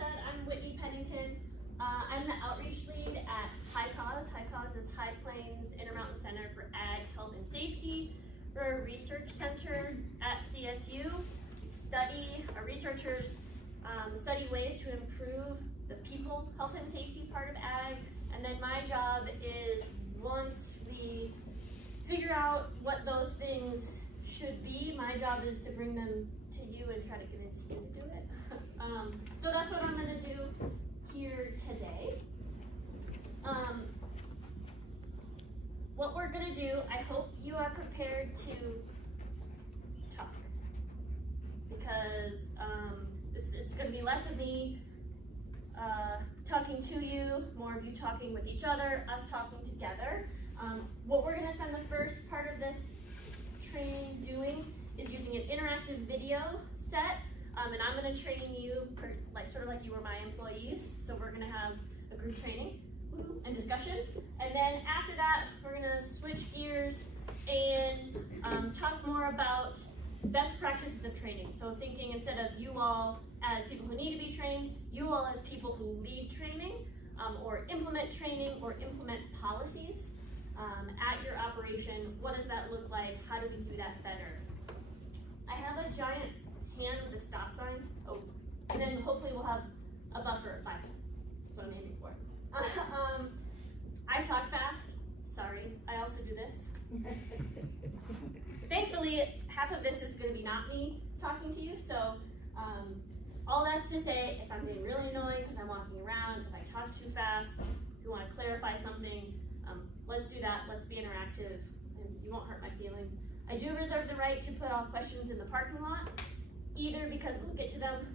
said, I'm Whitney Pennington. I'm the outreach lead at High Cause. High Cause is High Plains Intermountain Center for Ag, Health, and Safety. We're a research center at CSU. Our researchers study ways to improve the people, health, and safety part of ag. And then my job is, once we figure out what those things should be, my job is to bring them to you and try to convince you to do it. So that's what I'm going to do here today. What we're going to do, I hope you are prepared to talk, because this is going to be less of me talking to you, more of you talking with each other, us talking together. What we're going to spend the first part of this training doing is using an interactive video set, and I'm going to train you sort of like you were my employees. So we're going to have a group training and discussion, and then after that we're going to switch gears and talk more about best practices of training. So thinking, instead of you all as people who need to be trained, you all as people who lead training, or implement training, or implement policies at your operation. What does that look like? How do we do that better? I have a giant hand with a stop sign. Oh, and then hopefully we'll have a buffer of 5 minutes. That's what I'm aiming for. I talk fast. Sorry, I also do this. Thankfully, half of this is going to be not me talking to you, so all that's to say, if I'm being really annoying because I'm walking around, if I talk too fast, if you want to clarify something, let's do that. Let's be interactive, and you won't hurt my feelings. I do reserve the right to put all questions in the parking lot, either because we'll get to them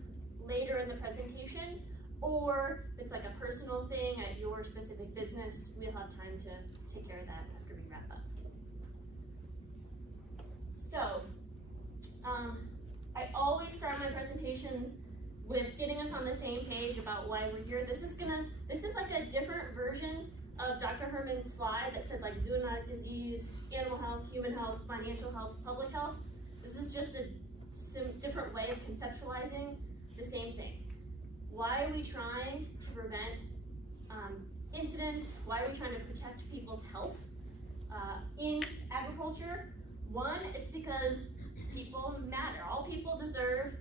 later in the presentation, or if it's like a personal thing at your specific business, we'll have time to take care of that after we wrap up. So, I always start my presentations with getting us on the same page about why we're here. This is like a different version of Dr. Herman's slide that said like zoonotic disease, animal health, human health, financial health, public health. This is just a different way of conceptualizing the same thing. Why are we trying to prevent incidents? Why are we trying to protect people's health in agriculture? One, it's because people matter. All people deserve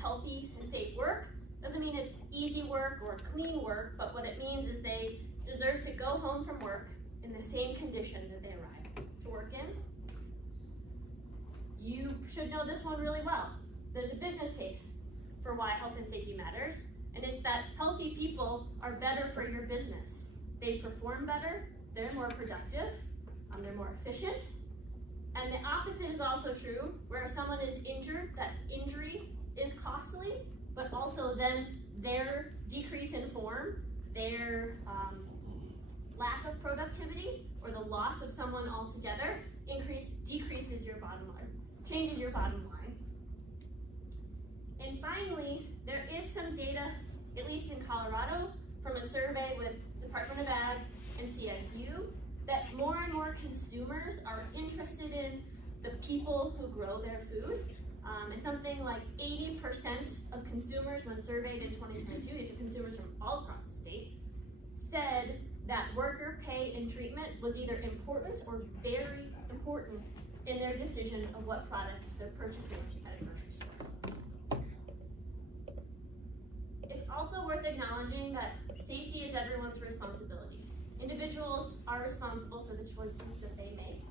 healthy and safe work. Doesn't mean it's easy work or clean work, but what it means is they deserve to go home from work in the same condition that they arrived to work in. You should know this one really well. There's a business case for why health and safety matters, and it's that healthy people are better for your business. They perform better, they're more productive, they're more efficient. And the opposite is also true, where if someone is injured, that injury is costly, but also then their decrease in form, their lack of productivity, or the loss of someone altogether, decreases your bottom line, changes your bottom line. And finally, there is some data, at least in Colorado, from a survey with Department of Ag and CSU, that more and more consumers are interested in the people who grow their food. And something like 80% of consumers, when surveyed in 2022, these are consumers from all across the state, said that worker pay and treatment was either important or very important in their decision of what products they're purchasing at a grocery store. It's also worth acknowledging that safety is everyone's responsibility. Individuals are responsible for the choices that they make.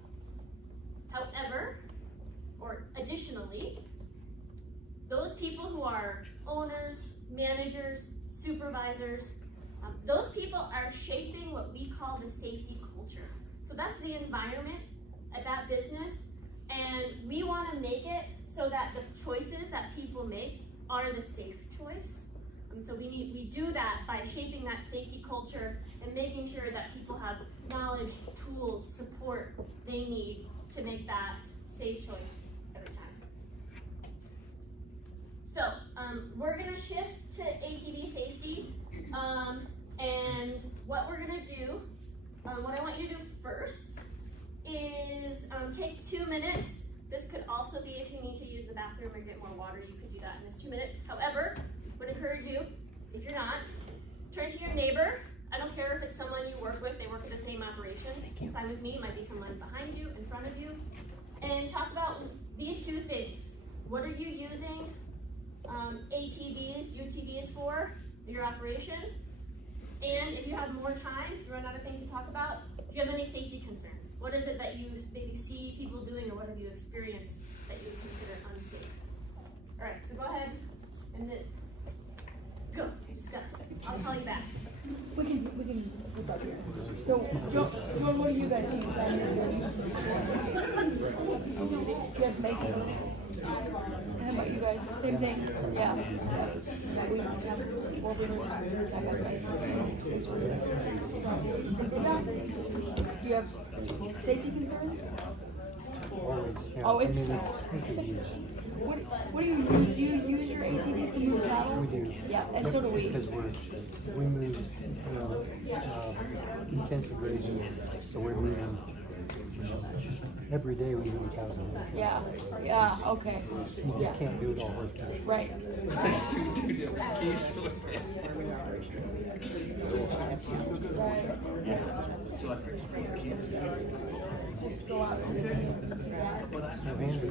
However, or additionally, those people who are owners, managers, supervisors, those people are shaping what we call the safety culture. So that's the environment at that business, and we want to make it so that the choices that people make are the safe choice. And so we do that by shaping that safety culture and making sure that people have knowledge, tools, support they need to make that safe choice every time. So we're going to shift to ATV safety, and what we're going to do, what I want you to do first is take 2 minutes. This could also be if you need to use the bathroom or get more water, you could do that in this 2 minutes. However, I would encourage you, If you're not, turn to your neighbor. I don't care if it's someone you work with, they work at the same operation. It's fine with me, it might be someone behind you, in front of you. And talk about these two things. What are you using ATVs, UTVs for in your operation? And if you have more time, if you run out of things to talk about, do you have any safety concerns? What is it that you maybe see people doing, or what have you experienced that you would consider unsafe? All right, so go ahead and then go discuss. I'll call you back. We can look up here. So, John, what do you guys think? You have safety? How about you guys? Same thing? Yeah. We side by side. Do you have safety concerns? Oh, it's what do you use? Do you use your ATVs to move cattle? We do. Yeah, and so do we. Because we move intensive grazing, so we're moving every day. We move 1,000. Yeah. Yeah. Okay. You just can't do it all horseback. Right. Just go out to the So handy.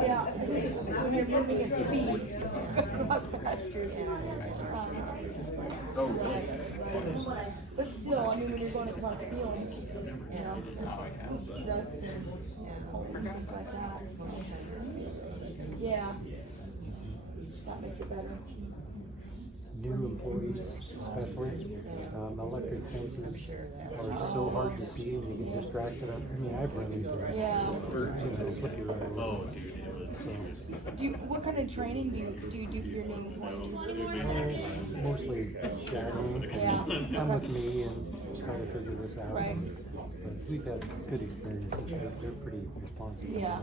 Yeah, when you're moving at speed across pastures, but still, I mean, when you're going across fields, you know, that's things like that. Yeah, that makes it better. New employees, especially, electric fences are so hard to see and you get distracted. I mean, I've run into it. Yeah. Flip you right over. What kind of training do you do for your new employees? Mostly shadowing. Yeah. Come with me and try to figure this out. Right. But we've had good experiences. They're pretty responsive. Yeah.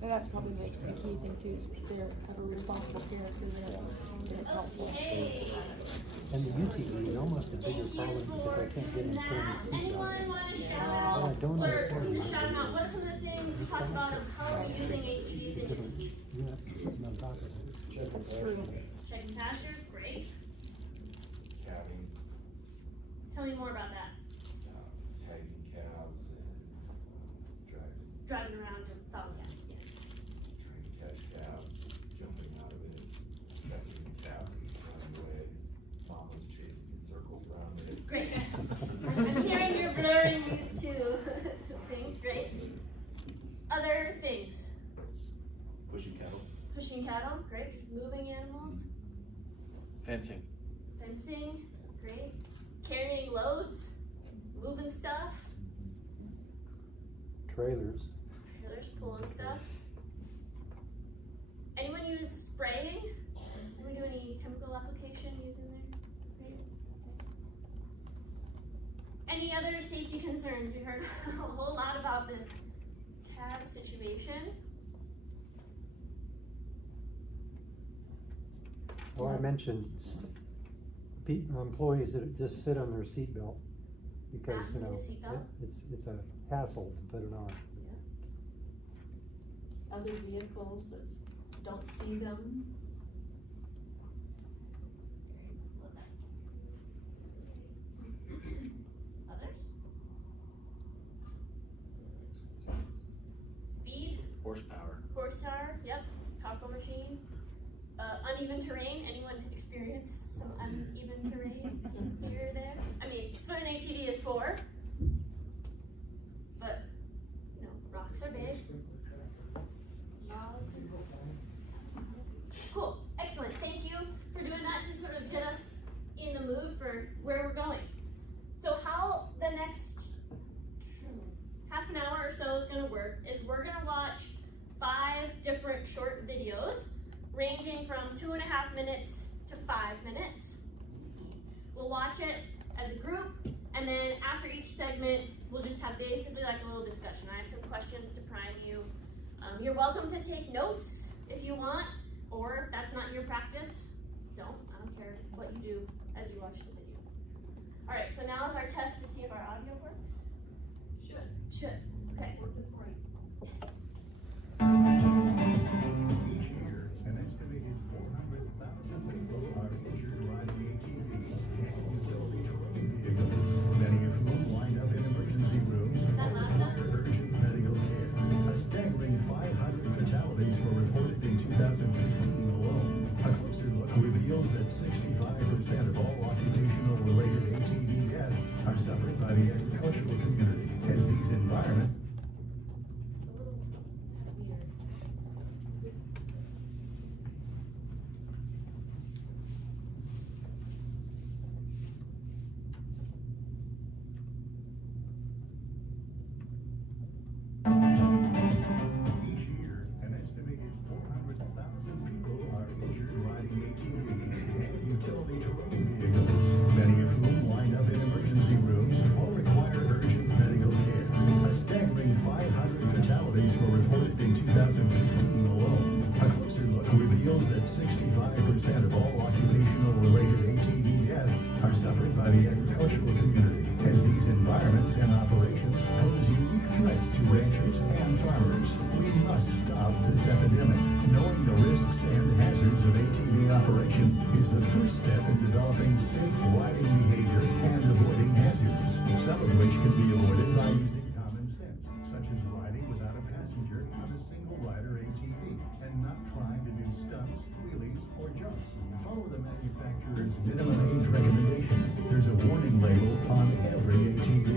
And that's probably the key thing too, is they have a responsible character and it's helpful. And the UTV is almost a bigger problem because I can't get in front of the seatbelt. Anyone want to shout out? Well, I don't Or understand just shout them out. What are some of the things we talked about of how are we using ATVs in You have to sit on top of it. That's true. checking pastures? Great. Calving, Tell me more about that. tagging calves and Driving around to follow cats. Yeah. trying to catch calves, jumping out of it, catching calves, running away. Mom was chasing in circles around it. Great. I'm hearing you're blurring these two things. Great. Other things. Pushing cattle. Pushing cattle. Great. Just moving animals. Fencing. Fencing. Great. Carrying loads. Moving stuff. Trailers. Trailers pulling stuff. Anyone use spraying? Anyone do any chemical application using there? Great. Any other safety concerns? We heard a whole lot about the calf situation. Well, I mentioned employees that just sit on their seatbelt because, you know, it's a hassle to put it on. Other vehicles that don't see them. Others? Speed? Horsepower, yep, it's a powerful machine. Uneven terrain, anyone experience some uneven terrain here or there? I mean, it's what an ATV is for. But, you know, rocks are big. Logs. Cool, excellent, thank you for doing that to sort of get us in the mood for where we're going. So how the next half an hour or so is gonna work is we're gonna watch 5 different short videos ranging from 2.5 minutes to 5 minutes. We'll watch it as a group, and then after each segment, we'll just have basically like a little discussion. I have some questions to prime you. You're welcome to take notes if you want, or if that's not your practice, don't. I don't care what you do as you watch the video. Alright, so now is our test to see if our audio works. Should. Okay. Work this morning. Each year, an estimated 400,000 people are injured riding ATVs and utility terrain vehicles, many of whom wind up in emergency rooms or require urgent medical care. A staggering 500 fatalities were reported in 2015 alone. A closer look reveals that 65% of all occupational related ATV deaths are suffered by the agricultural community, as these environments Each year, an estimated 400,000 people are injured riding ATVs and utility terrain vehicles, many of whom wind up in emergency rooms or require urgent medical care. A staggering 500 fatalities were reported in 2015 alone. A closer look reveals that 65% of all occupational related ATV deaths are suffered by the agricultural community, as these environments and operations pose unique threats to ranchers and farmers. We must stop this epidemic. Knowing the risks and hazards of ATV operation is the first step in developing safe riding behavior and avoiding hazards, some of which can be avoided by using common sense, such as riding without a passenger on a single rider ATV and not trying to do stunts, wheelies, or jumps. Follow the manufacturer's minimum age recommendation. There's a warning label on every ATV.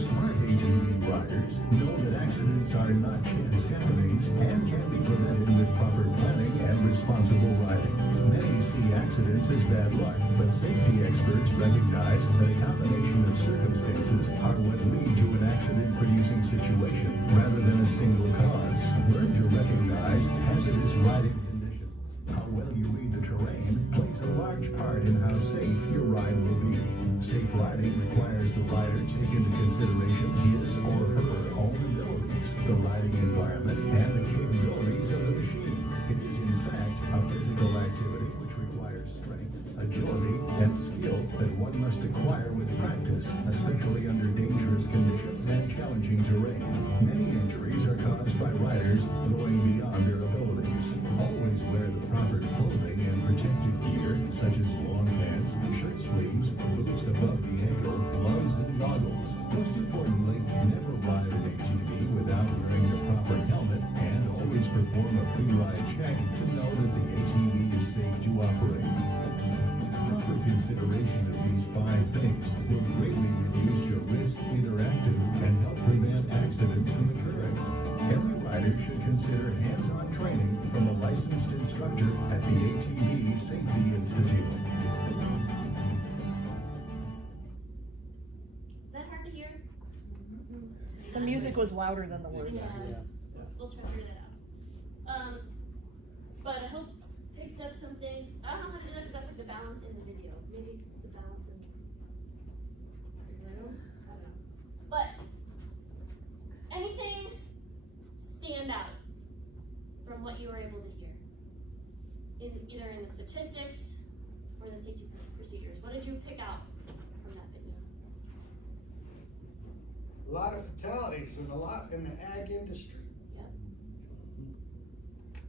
Smart ATV riders know that accidents are not chance happenings and can be prevented with proper planning and responsible riding. Many see accidents as bad luck, but safety experts recognize that a combination of circumstances are what lead to an accident-producing situation rather than a single cause. Learn to recognize hazardous riding conditions. How well you read the terrain plays a large part in how safe your ride will be. Safe riding requires the rider take into consideration his or her own abilities, the riding environment, and the capabilities of the machine. It is in fact a physical activity which requires strength, agility, and skill that one must acquire with practice, especially under dangerous conditions and challenging terrain. Many injuries are caused by riders going beyond their abilities. Always wear the proper clothing and protective gear, such as long pants, shirt sleeves, boots above the ankle, gloves, and goggles. Most importantly, never ride an ATV without wearing the proper helmet, and always perform a pre-ride check to know that the ATV is safe to operate. Proper consideration of these 5 things will greatly reduce your risk interactive and help prevent accidents from occurring. Every rider should consider hands-on training from a licensed instructor at the ATV Safety Institute. Is that hard to hear? The music was louder than the words. Yeah. We'll try to figure that out. But I hope picked up some things. I don't know how to do that because that's like the balance in the video. Maybe it's the balance in the room. I don't know. But anything stand out from what you were able to hear? Either in the statistics or the safety procedures. What did you pick out from that video? A lot of fatalities and a lot in the ag industry. Yep.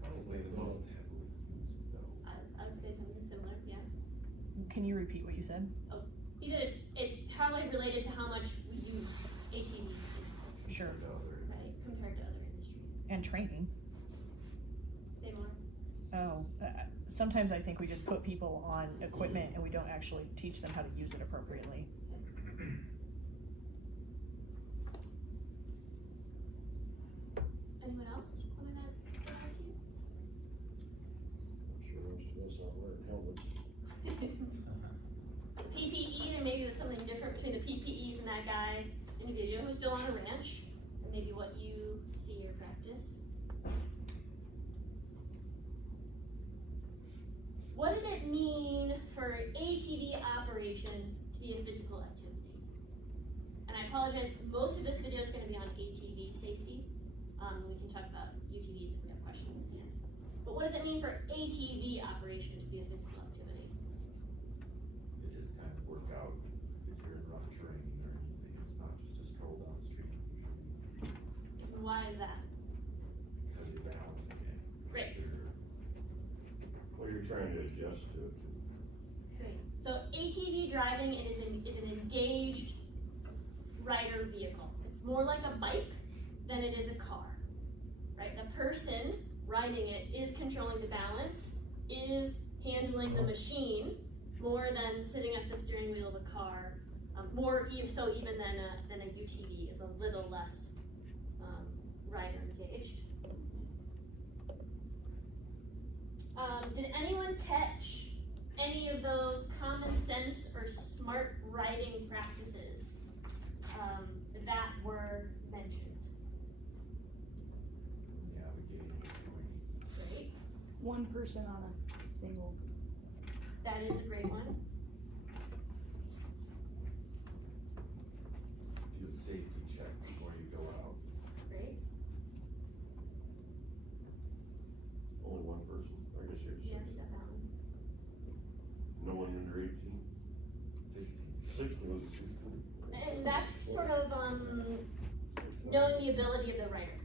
Probably the most heavily used though. I would say something similar, yeah. Can you repeat what you said? Oh, he said it's probably related to how much we use ATVs, Sure. right, compared to other industries. And training. Say more. Oh, sometimes I think we just put people on equipment and we don't actually teach them how to use it appropriately. Anyone else? Something that stood out to you? I'm sure most of us are wearing helmets. PPE, then maybe there's something different between the PPE from that guy in the video who's still on a ranch, and maybe what you see or practice. What does it mean for ATV operation to be a physical activity? And I apologize, most of this video is going to be on ATV safety. We can talk about UTVs if we have questions at the end. But what does it mean for ATV operation to be a physical activity? driving is an engaged rider vehicle. It's more like a bike than it is a car, right? The person riding it is controlling the balance, is handling the machine more than sitting at the steering wheel of a car. More so even than a UTV is a little less rider engaged. Did anyone catch any of those common sense or smart riding practices that were mentioned? Navigating, Great. One person on a single. That is a great one. do a safety check before you go out. Great. Only one person, I guess you're Yeah, six. got that one. No one under 18. 16 was a 16. And that's sort of knowing the ability of the rider.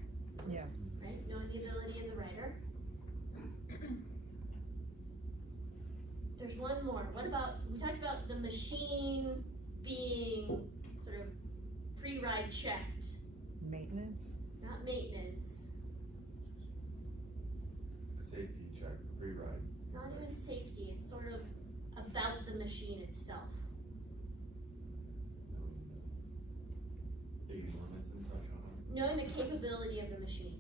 Yeah. Right? Knowing the ability of the rider. There's one more. What about, we talked about the machine being sort of pre-ride checked, Maintenance? not maintenance. Safety check, pre-ride. It's not even safety, it's sort of about the machine itself. Age limits and such on them. Knowing the capability of the machine,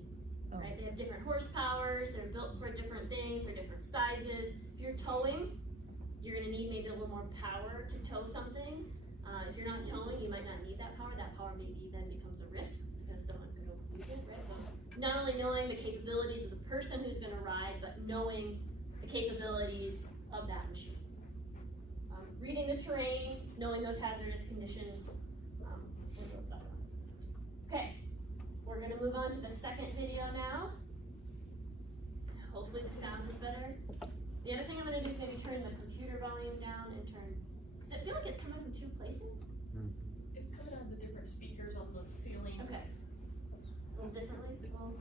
Oh. right? They have different horsepowers, they're built for different things, they're different sizes. If you're towing, you're gonna need maybe a little more power to tow something. If you're not towing, you might not need that power. That power maybe then becomes a risk because someone could overuse it, right? So not only knowing the capabilities of the person who's gonna ride, but knowing the capabilities of that machine. Reading the terrain, knowing those hazardous conditions, were those other ones. Okay, we're gonna move on to the second video now. Hopefully the sound is better. The other thing I'm gonna do is maybe turn the computer volume down and turn, does it feel like it's coming from two places? It's coming out of the different speakers on the ceiling. Okay. A little differently? Well,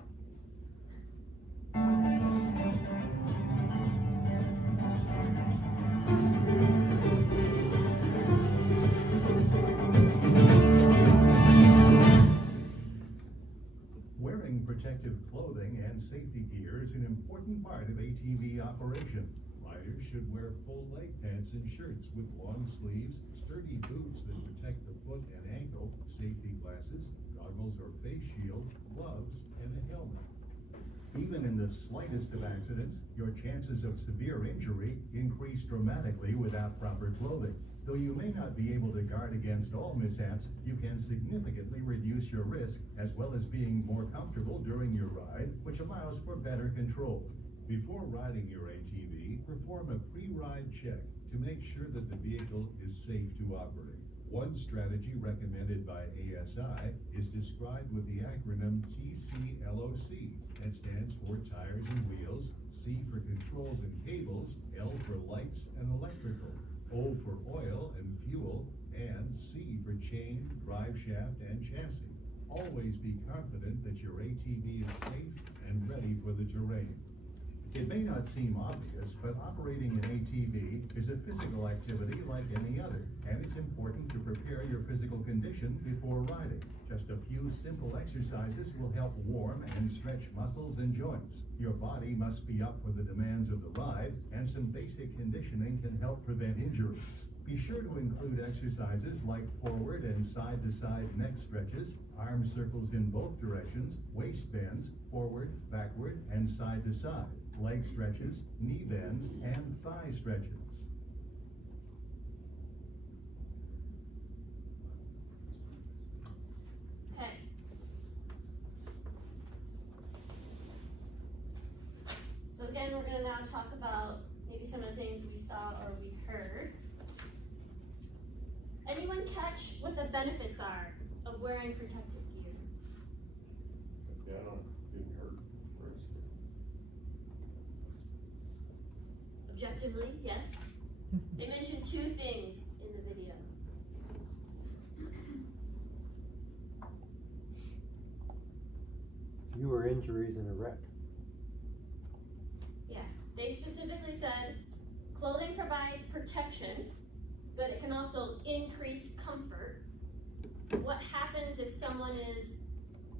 Wearing protective clothing and safety gear is an important part of ATV operation. Riders should wear full leg pants and shirts with long sleeves, sturdy boots that protect the foot and ankle, safety glasses, goggles or face shield, gloves, and a helmet. Even in the slightest of accidents, your chances of severe injury increase dramatically without proper clothing. Though you may not be able to guard against all mishaps, you can significantly reduce your risk as well as being more comfortable during your ride, which allows for better control. Before riding your ATV, perform a pre-ride check to make sure that the vehicle is safe to operate. One strategy recommended by ASI is described with the acronym TCLOC. That stands for tires and wheels, C for controls and cables, L for lights and electrical, O for oil and fuel, and C for chain, drive shaft, and chassis. Always be confident that your ATV is safe and ready for the terrain. It may not seem obvious, but operating an ATV is a physical activity like any other, and it's important to prepare your physical condition before riding. Just a few simple exercises will help warm and stretch muscles and joints. Your body must be up for the demands of the ride, and some basic conditioning can help prevent injuries. Be sure to include exercises like forward and side-to-side neck stretches, arm circles in both directions, waist bends, forward, backward, and side-to-side, leg stretches, knee bends, and thigh stretches. okay. So again, we're gonna now talk about maybe some of the things we saw or we heard. Anyone catch what the benefits are of wearing protective gear? Yeah, not getting hurt. Objectively, yes. They mentioned two things in the video. Fewer injuries in a wreck. Yeah, they specifically said clothing provides protection but it can also increase comfort. What happens if someone is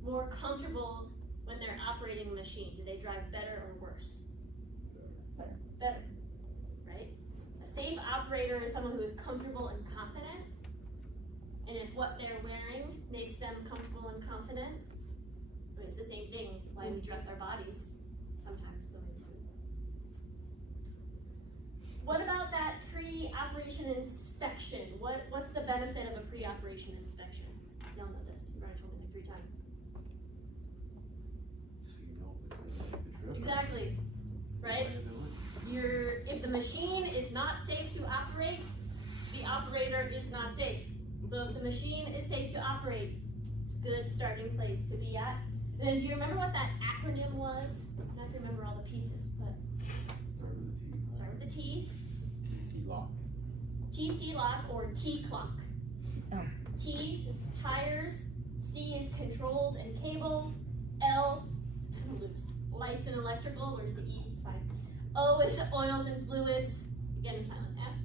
more comfortable when they're operating a machine? Do they drive better or worse? Better, right? A safe operator is someone who is comfortable and confident. And if what they're wearing makes them comfortable and confident, I mean, it's the same thing why we dress our bodies sometimes the way we do. What about that pre-operation inspection? What's the benefit of a pre-operation inspection? Y'all know this. You've already told me like 3 times. So you know if it's gonna make the trip. Exactly. Right? If the machine is not safe to operate, the operator is not safe. So if the machine is safe to operate, it's a good starting place to be at. And then do you remember what that acronym was? I don't have to remember all the pieces, but Start with the T. start with the T. TC lock. TC lock or T clock. Oh. T is tires, C is controls and cables, L, it's kind of loose, lights and electrical, where's the E, it's fine. O is oils and fluids, again a silent F.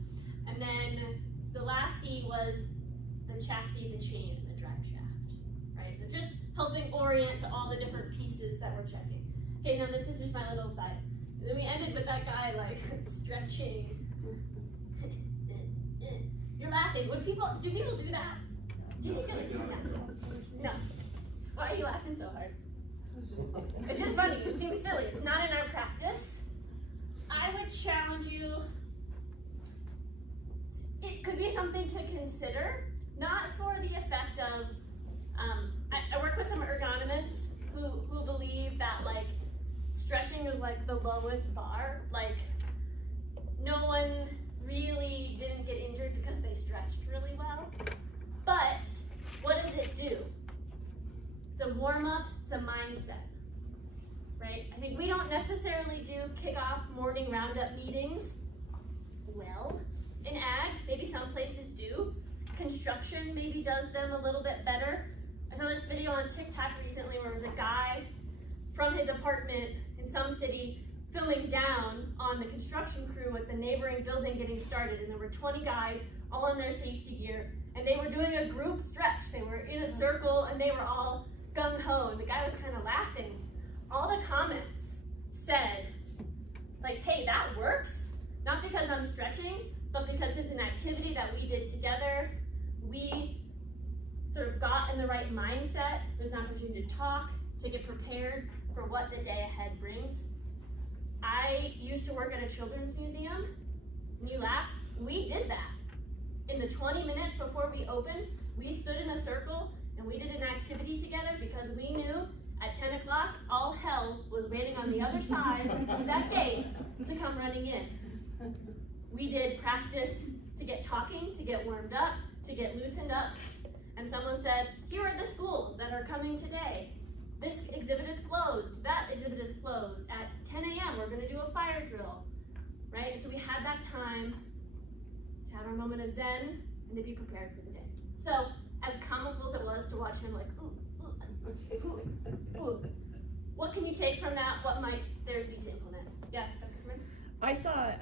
And then the last C was the chassis, the chain, and the drive shaft, right? So just helping orient to all the different pieces that we're checking. Okay, now this is just my little side. And then we ended with that guy like stretching. You're laughing. Do people do that? Do you really do that? No. Why are you laughing so hard? It's just funny. It seems silly. It's not in our practice. I would challenge you. It could be something to consider, not for the effect of. I work with some ergonomists who believe that like stretching is like the lowest bar. Like no one really didn't get injured because they stretched really well. But what does it do? It's a warm-up, it's a mindset, right? I think we don't necessarily do kickoff morning roundup meetings well. In ag, maybe some places do. Construction maybe does them a little bit better. I saw this video on TikTok recently where it was a guy from his apartment in some city filming down on the construction crew at the neighboring building getting started, and there were 20 guys all in their safety gear, and they were doing a group stretch. They were in a circle and they were all gung-ho, and the guy was kind of laughing. All the comments said, like, hey, that works, not because I'm stretching, but because it's an activity that we did together. We sort of got in the right mindset. There's an opportunity to talk, to get prepared for what the day ahead brings. I used to work at a children's museum, and you laugh, we did that. In the 20 minutes before we opened, we stood in a circle and we did an activity together because we knew at 10 o'clock, all hell was waiting on the other side of that gate to come running in. We did practice to get talking, to get warmed up, to get loosened up, and someone said, here are the schools that are coming today. This exhibit is closed, that exhibit is closed. At 10 a.m., we're gonna do a fire drill, right? And so we had that time to have our moment of zen and to be prepared for the day. So, as comical as it was to watch him like, ooh, ooh, ooh, ooh, what can you take from that? What might there be to implement? Yeah, Dr. Herman? I saw,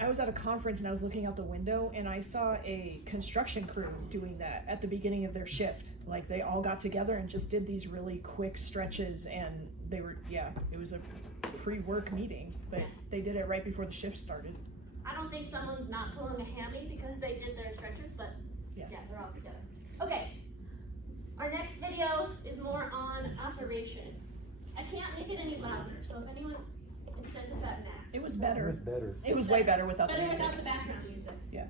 I was at a conference and I was looking out the window and I saw a construction crew doing that at the beginning of their shift. Like they all got together and just did these really quick stretches, and they were, it was a pre-work meeting, but they did it right before the shift started. I don't think someone's not pulling a hammy because they did their stretches, but yeah, they're all together. Okay, our next video is more on operation. I can't make it any louder, so if anyone says it's at max. It was better. It was better. It was way better without the Better music. without the background music. Yeah.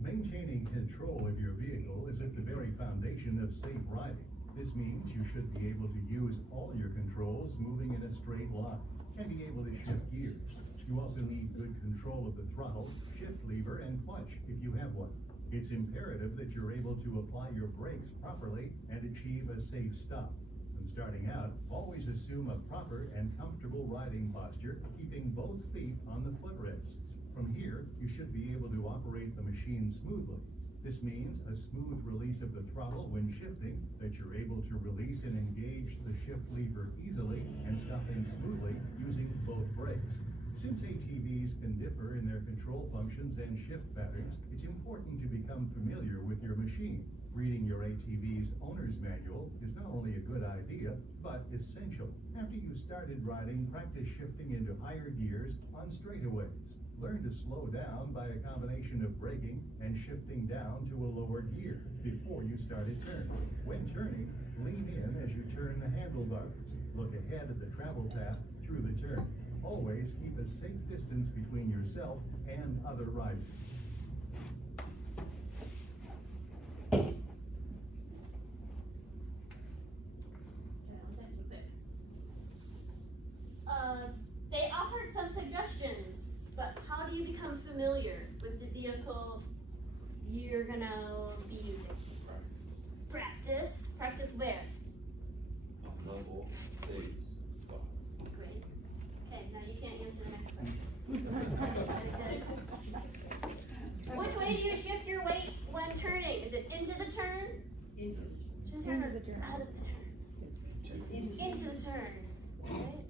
Maintaining control of your vehicle is at the very foundation of safe riding. This means you should be able to use all your controls moving in a straight line and be able to shift gears. You also need good control of the throttle, shift lever, and clutch if you have one. It's imperative that you're able to apply your brakes properly and achieve a safe stop. When starting out, always assume a proper and comfortable riding posture, keeping both feet on the footrests. From here, you should be able to operate the machine smoothly. This means a smooth release of the throttle when shifting, that you're able to release and engage the shift lever easily and stop things smoothly using both brakes. Since ATVs can differ in their control functions and shift patterns, it's important to become familiar with your machine. Reading your ATV's owner's manual is not only a good idea, but essential. After you started riding, practice shifting into higher gears on straightaways. Learn to slow down by a combination of braking and shifting down to a lower gear before you start a turn. When turning, lean in as you turn the handlebars. Look ahead at the travel path through the turn. Always keep a safe distance between yourself and other riders. They offered some suggestions, but how do you become familiar with the vehicle you're gonna be using? Practice. Practice where? Level, pace, spots. Great. Okay, now you can't answer the next question. Which way do you shift your weight when turning? Is it into the turn? Into To the turn or out of the turn? Into the turn. Okay.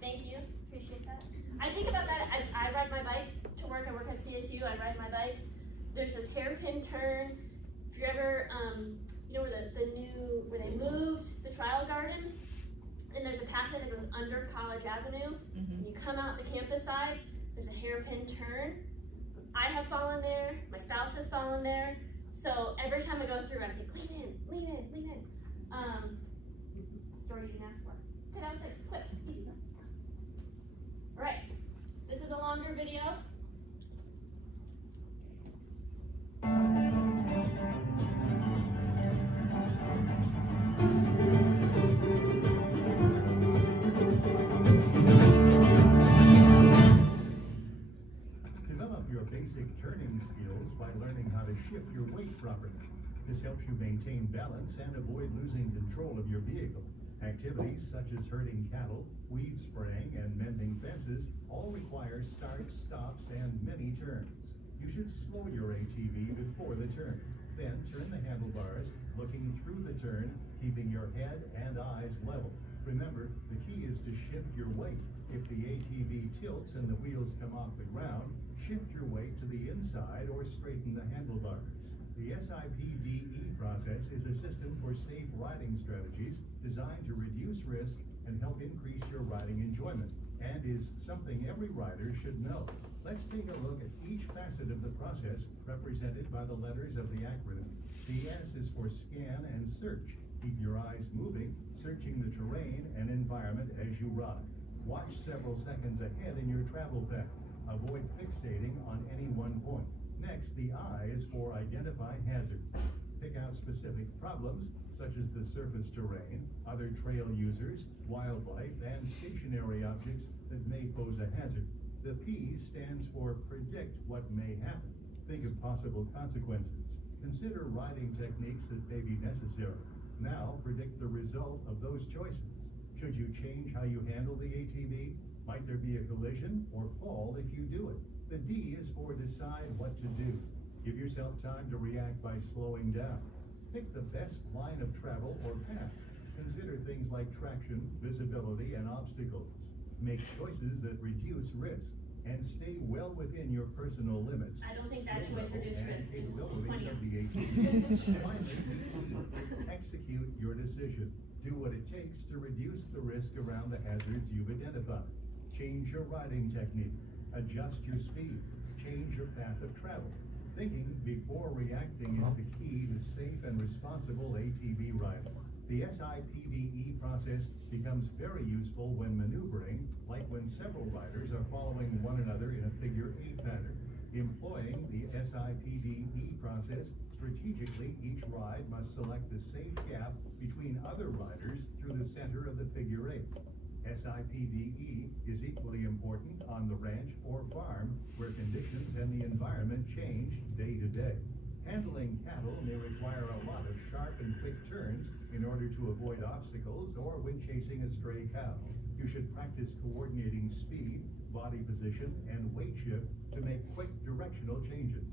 Thank you. Appreciate that. I think about that as I ride my bike to work. I work at CSU. I ride my bike. There's this hairpin turn. If you're ever, you know where where they moved the trial garden, and there's a pathway that goes under College Avenue. And you come out the campus side. There's a hairpin turn. I have fallen there. My spouse has fallen there. So every time I go through, I think, lean in, lean in, lean in. Story you didn't ask for. Okay, that was it. Quick, easy. All right. This is a longer video. Develop your basic turning skills by learning how to shift your weight properly. This helps you maintain balance and avoid losing control of your vehicle. Activities such as herding cattle, weed spraying, and mending fences all require starts, stops, and many turns. You should slow your ATV before the turn. Then turn the handlebars, looking through the turn, keeping your head and eyes level. Remember, the key is to shift your weight. If the ATV tilts and the wheels come off the ground, shift your weight to the inside or straighten the handlebars. The SafeATV process is a system for safe riding strategies designed to reduce risk and help increase your riding enjoyment, and is something every rider should know. Let's take a look at each facet of the process represented by the letters of the acronym. The S is for scan and search. Keep your eyes moving, searching the terrain and environment as you ride. Watch several seconds ahead in your travel path. Avoid fixating on any one point. Next, the I is for identify hazards. Pick out specific problems, such as the surface terrain, other trail users, wildlife, and stationary objects that may pose a hazard. The P stands for predict what may happen. Think of possible consequences. Consider riding techniques that may be necessary. Now predict the result of those choices. Should you change how you handle the ATV? Might there be a collision or fall if you do it? The D is for decide what to do. Give yourself time to react by slowing down. Pick the best line of travel or path. Consider things like traction, visibility, and obstacles. Make choices that reduce risk, and stay well within your personal limits. I don't think that choice reduced risk is capabilities of the ATV. Finally, execute your decision. Do what it takes to reduce the risk around the hazards you've identified. Change your riding technique. Adjust your speed. Change your path of travel. Thinking before reacting is the key to safe and responsible ATV riding. The SafeATV process becomes very useful when maneuvering, like when several riders are following one another in a figure 8 pattern. Employing the SafeATV process strategically, each ride must select a safe gap between other riders through the center of the figure 8. SafeATV is equally important on the ranch or farm, where conditions and the environment change day to day. Handling cattle may require a lot of sharp and quick turns in order to avoid obstacles or when chasing a stray cow. You should practice coordinating speed, body position, and weight shift to make quick directional changes.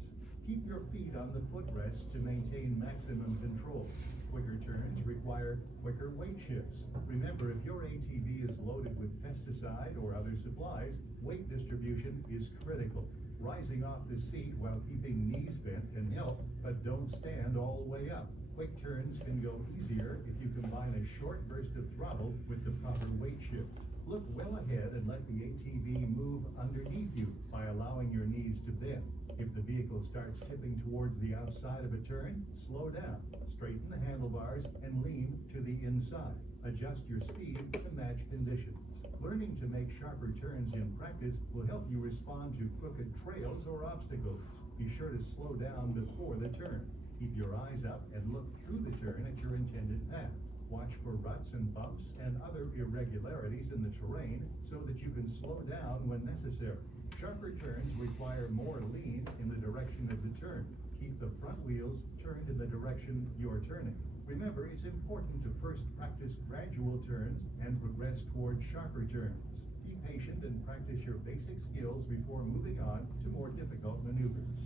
Keep your feet on the footrest to maintain maximum control. Quicker turns require quicker weight shifts. Remember, if your ATV is loaded with pesticide or other supplies, weight distribution is critical. Rising off the seat while keeping knees bent can help, but don't stand all the way up. Quick turns can go easier if you combine a short burst of throttle with the proper weight shift. Look well ahead and let the ATV move underneath you by allowing your knees to bend. If the vehicle starts tipping towards the outside of a turn, slow down, straighten the handlebars, and lean to the inside. Adjust your speed to match conditions. Learning to make sharper turns in practice will help you respond to crooked trails or obstacles. Be sure to slow down before the turn. Keep your eyes up and look through the turn at your intended path. Watch for ruts and bumps and other irregularities in the terrain so that you can slow down when necessary. Sharper turns require more lean in the direction of the turn. Keep the front wheels turned in the direction you're turning. Remember, it's important to first practice gradual turns and progress toward sharper turns. Be patient and practice your basic skills before moving on to more difficult maneuvers.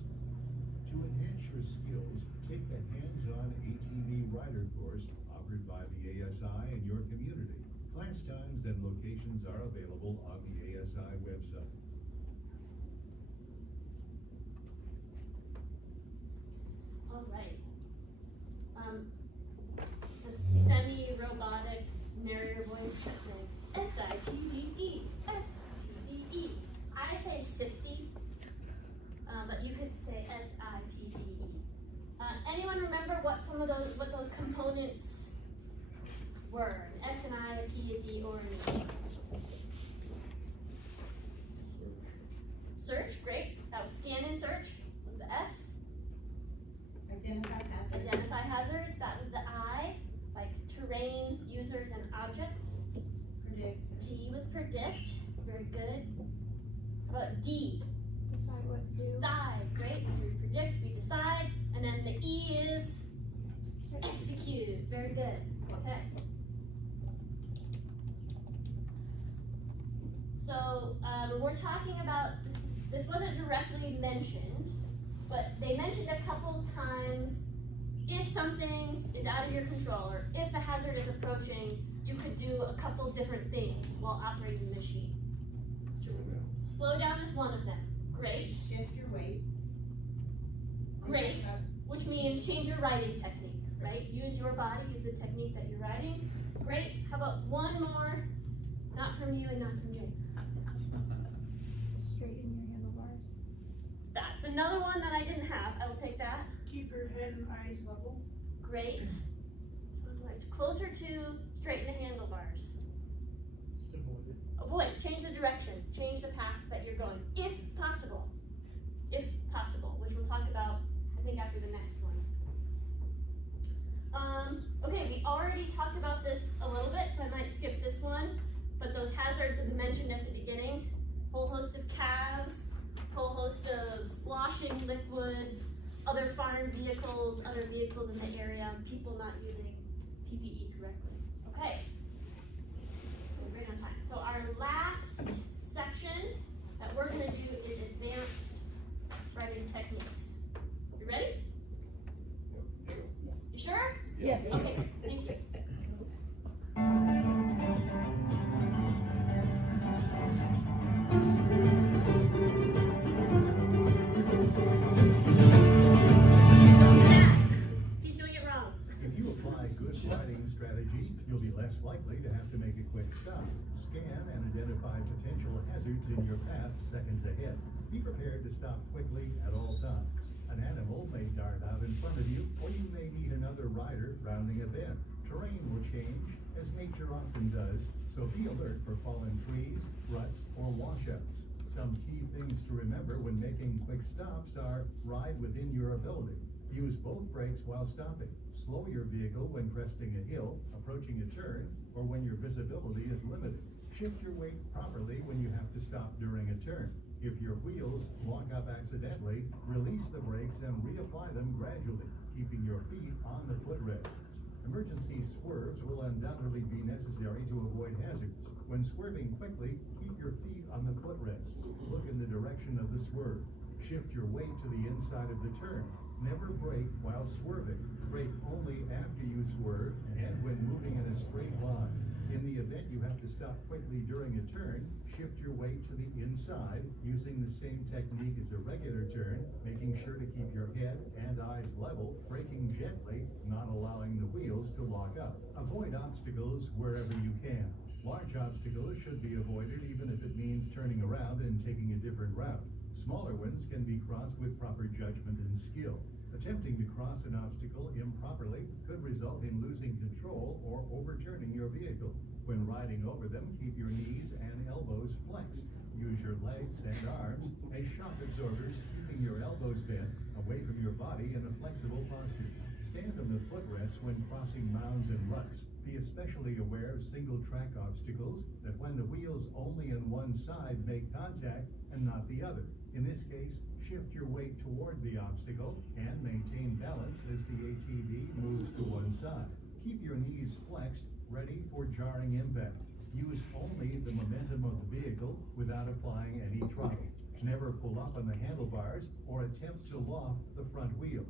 To enhance your skills, take the hands-on ATV rider course offered by the ASI in your community. Class times and locations are available on the ASI website. All right. The semi-robotic narrator voice technique. SIPDE, SIPDE. I say SIPDE, but you could say SIPDE. Anyone remember what those components were? An S and I, a P, a D, or an E? Search, great. That was scan and search. Was the S? Identify hazards. Identify hazards, that was the I, like terrain, users, and objects. Predict. P was predict, very good. How about D? Decide what to do. Decide, great. We predict, we decide. And then the E is execute, very good. Okay. So we're talking about, this wasn't directly mentioned, but they mentioned a couple times if something is out of your control or if a hazard is approaching, you could do a couple different things while operating the machine. Slow down is one of them. Great. Shift your weight. Great. Which means change your riding technique, right? Use your body, use the technique that you're riding. Great. How about one more? Not from you and not from Jane. Straighten your handlebars. That's another one that I didn't have. I will take that. Keep your head and eyes level. Great. It's closer to straighten the handlebars. Avoid. Change the direction. Change the path that you're going, if possible. If possible, which we'll talk about, I think, after the next one. Okay, we already talked about this a little bit, so I might skip this one. But those hazards that we mentioned at the beginning, whole host of calves, whole host of sloshing liquids, other farm vehicles, other vehicles in the area, people not using PPE correctly. Okay. So we're right on time. So our last section that we're going to do is advanced riding techniques. You ready? Yes. You sure? Yes. Okay, thank you. He's doing it wrong. If you apply good riding strategy, you'll be less likely to have to make a quick stop. Scan and identify potential hazards in your path seconds ahead. Be prepared to stop quickly at all times. An animal may dart out in front of you, or you may meet another rider rounding a bend. Terrain will change, as nature often does, so be alert for fallen trees, ruts, or washouts. Some key things to remember when making quick stops are ride within your ability. Use both brakes while stopping. Slow your vehicle when cresting a hill, approaching a turn, or when your visibility is limited. Shift your weight properly when you have to stop during a turn. If your wheels lock up accidentally, release the brakes and reapply them gradually, keeping your feet on the footrests. Emergency swerves will undoubtedly be necessary to avoid hazards. When swerving quickly, keep your feet on the footrests. Look in the direction of the swerve. Shift your weight to the inside of the turn. Never brake while swerving. Brake only after you swerve and when moving in a straight line. In the event you have to stop quickly during a turn, shift your weight to the inside using the same technique as a regular turn, making sure to keep your head and eyes level, braking gently, not allowing the wheels to lock up. Avoid obstacles wherever you can. Large obstacles should be avoided even if it means turning around and taking a different route. Smaller ones can be crossed with proper judgment and skill. Attempting to cross an obstacle improperly could result in losing control or overturning your vehicle. When riding over them, keep your knees and elbows flexed. Use your legs and arms as shock absorbers, keeping your elbows bent away from your body in a flexible posture. Stand on the footrest when crossing mounds and ruts. Be especially aware of single-track obstacles that when the wheels only on one side make contact and not the other. In this case, shift your weight toward the obstacle and maintain balance as the ATV moves to one side. Keep your knees flexed, ready for jarring impact. Use only the momentum of the vehicle without applying any throttle. Never pull up on the handlebars or attempt to loft the front wheels.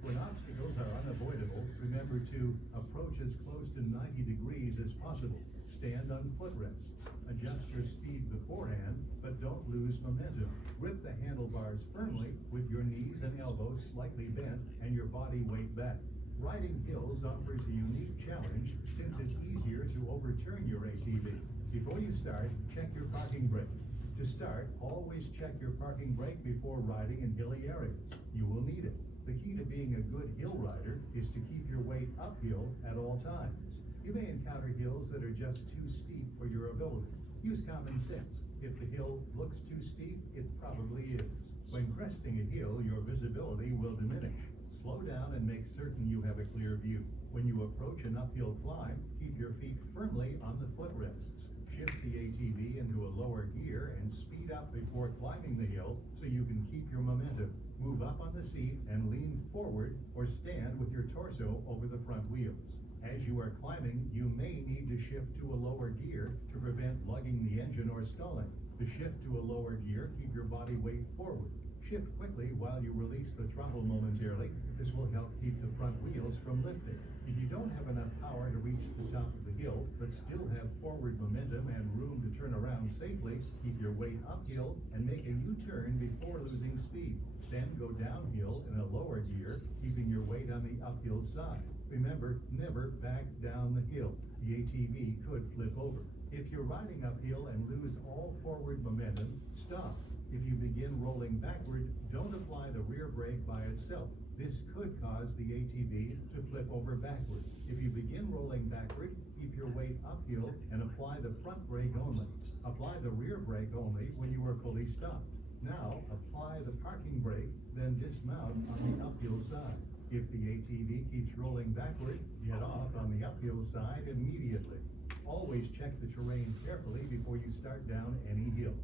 When obstacles are unavoidable, remember to approach as close to 90 degrees as possible. Stand on footrests. Adjust your speed beforehand, but don't lose momentum. Grip the handlebars firmly with your knees and elbows slightly bent and your body weight back. Riding hills offers a unique challenge since it's easier to overturn your ATV. Before you start, check your parking brake. To start, always check your parking brake before riding in hilly areas. You will need it. The key to being a good hill rider is to keep your weight uphill at all times. You may encounter hills that are just too steep for your ability. Use common sense. If the hill looks too steep, it probably is. When cresting a hill, your visibility will diminish. Slow down and make certain you have a clear view. When you approach an uphill climb, keep your feet firmly on the footrests. Shift the ATV into a lower gear and speed up before climbing the hill so you can keep your momentum. Move up on the seat and lean forward or stand with your torso over the front wheels. As you are climbing, you may need to shift to a lower gear to prevent lugging the engine or stalling. To shift to a lower gear, keep your body weight forward. Shift quickly while you release the throttle momentarily. This will help keep the front wheels from lifting. If you don't have enough power to reach the top of the hill, but still have forward momentum and room to turn around safely, keep your weight uphill and make a U-turn before losing speed. Then go downhill in a lower gear, keeping your weight on the uphill side. Remember, never back down the hill. The ATV could flip over. If you're riding uphill and lose all forward momentum, stop. If you begin rolling backward, don't apply the rear brake by itself. This could cause the ATV to flip over backward. If you begin rolling backward, keep your weight uphill and apply the front brake only. Apply the rear brake only when you are fully stopped. Now, apply the parking brake, then dismount on the uphill side. If the ATV keeps rolling backward, get off on the uphill side immediately. Always check the terrain carefully before you start down any hill.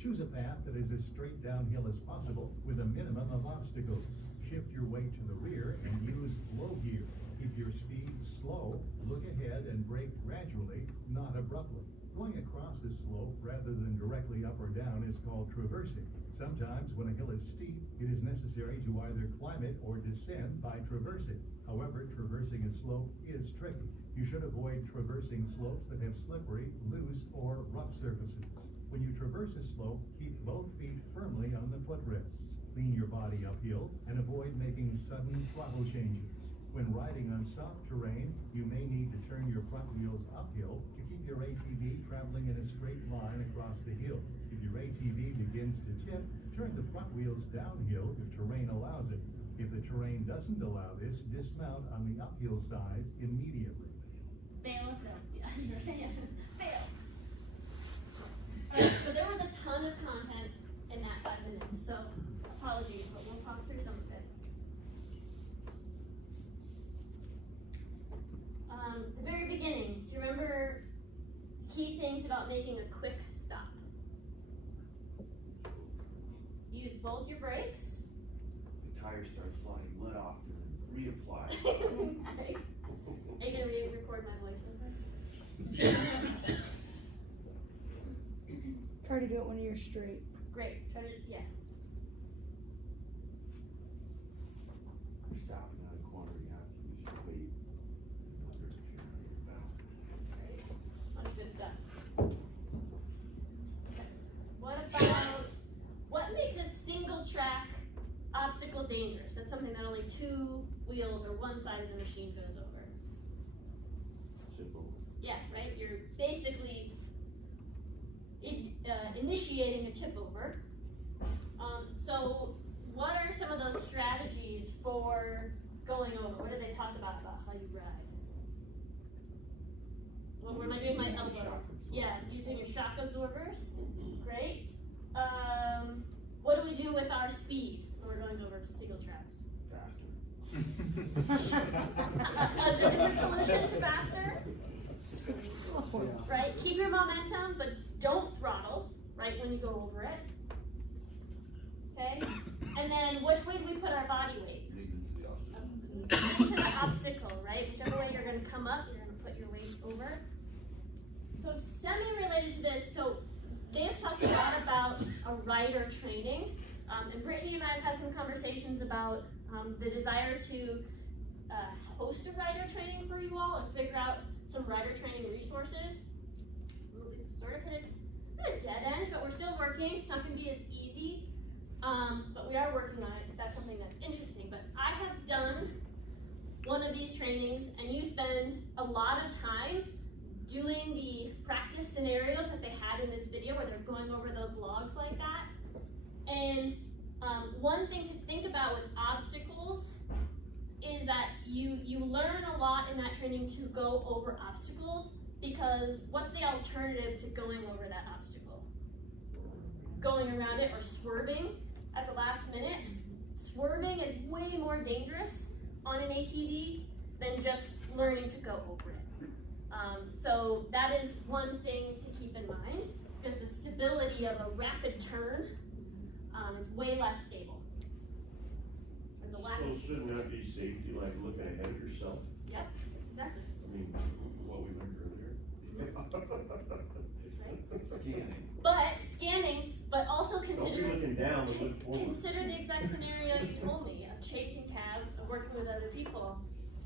Choose a path that is as straight downhill as possible with a minimum of obstacles. Shift your weight to the rear and use low gear. Keep your speed slow, look ahead and brake gradually, not abruptly. Going across a slope rather than directly up or down is called traversing. Sometimes when a hill is steep, it is necessary to either climb it or descend by traversing. However, traversing a slope is tricky. You should avoid traversing slopes that have slippery, loose, or rough surfaces. When you traverse a slope, keep both feet firmly on the footrests. Lean your body uphill and avoid making sudden throttle changes. When riding on soft terrain, you may need to turn your front wheels uphill to keep your ATV traveling in a straight line across the hill. If your ATV begins to tip, turn the front wheels downhill if terrain allows it. If the terrain doesn't allow this, dismount on the uphill side immediately. Fail. Fail. Alright, so there was a ton of content in that 5 minutes, so apologies, but we'll talk through some of it. The very beginning, do you remember key things about making a quick stop? Use both your brakes. The tire starts flying, let off, and then reapply. Okay. Are you gonna re-record my voice real quick? Try to do it when you're straight. Great. Try to, yeah. dangerous. That's something that only 2 wheels or one side of the machine goes over. Simple. Yeah, right? You're basically initiating a tip over. So what are some of those strategies for going over? What do they talk about how you ride? Well, what am I doing with my elbow? Yeah, using your shock absorbers. Great. What do we do with our speed when we're going over single tracks? Faster. A different solution to faster? Right? Keep your momentum, but don't throttle, right, when you go over it. Okay? And then which way do we put our body weight? Into the obstacle, right? Whichever way you're going to come up, you're going to put your weight over. So semi-related to this, so they have talked a lot about a rider training, and Brittany and I have had some conversations about the desire to host a rider training for you all and figure out some rider training resources. We've sort of hit a dead end, but we're still working. It's not going to be as easy, but we are working on it if that's something that's interesting. But I have done one of these trainings, and you spend a lot of time doing the practice scenarios that they had in this video where they're going over those logs like that. And one thing to think about with obstacles is that you learn a lot in that training to go over obstacles, because what's the alternative to going over that obstacle? Going around it or swerving at the last minute. Swerving is way more dangerous on an ATV than just learning to go over it. So that is one thing to keep in mind, because the stability of a rapid turn is way less stable. And the lack So of, shouldn't that be safety, like looking ahead of yourself? yep, exactly. I mean, what we learned earlier. Right? Scanning. But also Don't be consider looking down, but look forward. consider the exact scenario you told me of chasing cabs, of working with other people.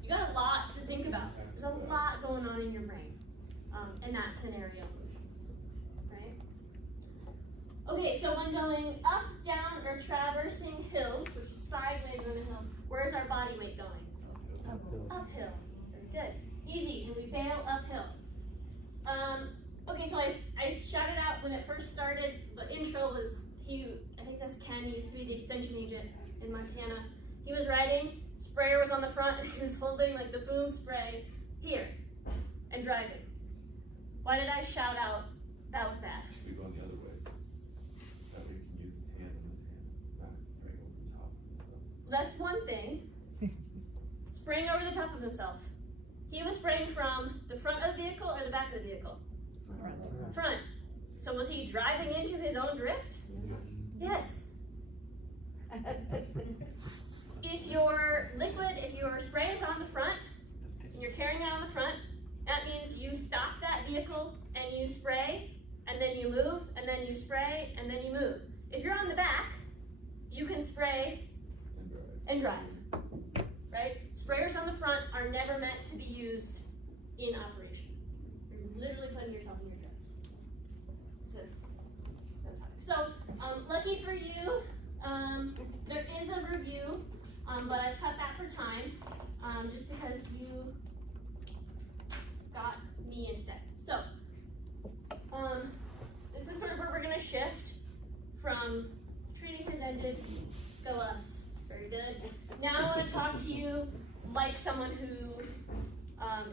You got a lot to think about. There's a lot going on in your brain in that scenario, right? Okay, so when going up, down, or traversing hills, which is sideways on a hill, where's our body weight going? Uphill. Very good. Easy, and we bail uphill. Okay, so I shouted out when it first started, the intro was, I think that's Ken, he used to be the extension agent in Montana. He was riding, sprayer was on the front, and he was holding like the boom spray here, and driving. Why did I shout out, that was bad? Should be going the other way. That way he can use his hand and his hand, not right over the top. That's one thing. Spraying over the top of himself. He was spraying from the front of the vehicle or the back of the vehicle? Front. So was he driving into his own drift? Yes. If your spray is on the front, and you're carrying it on the front, that means you stop that vehicle and you spray, and then you move, and then you spray, and then you move. If you're on the back, you can spray and drive, right? Sprayers on the front are never meant to be used in operation. You're literally putting yourself in your drift. So, lucky for you, there is a review, but I've cut that for time, just because you got me instead. So, this is sort of where we're gonna shift from training presented, go us, very good. Now I wanna talk to you like someone who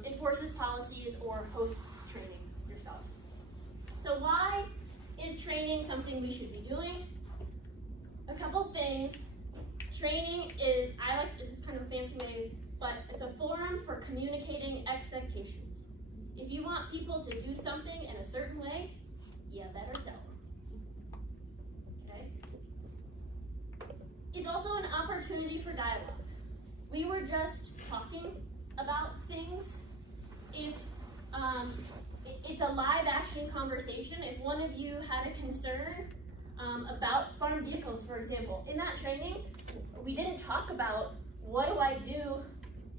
enforces policies or hosts training yourself. So why is training something we should be doing? A couple things. Training is, this is kind of a fancy way, but it's a forum for communicating expectations. If you want people to do something in a certain way, you better tell them. Okay? It's also an opportunity for dialogue. We were just talking about things. If it's a live action conversation, if one of you had a concern about farm vehicles, for example, in that training, we didn't talk about what do I do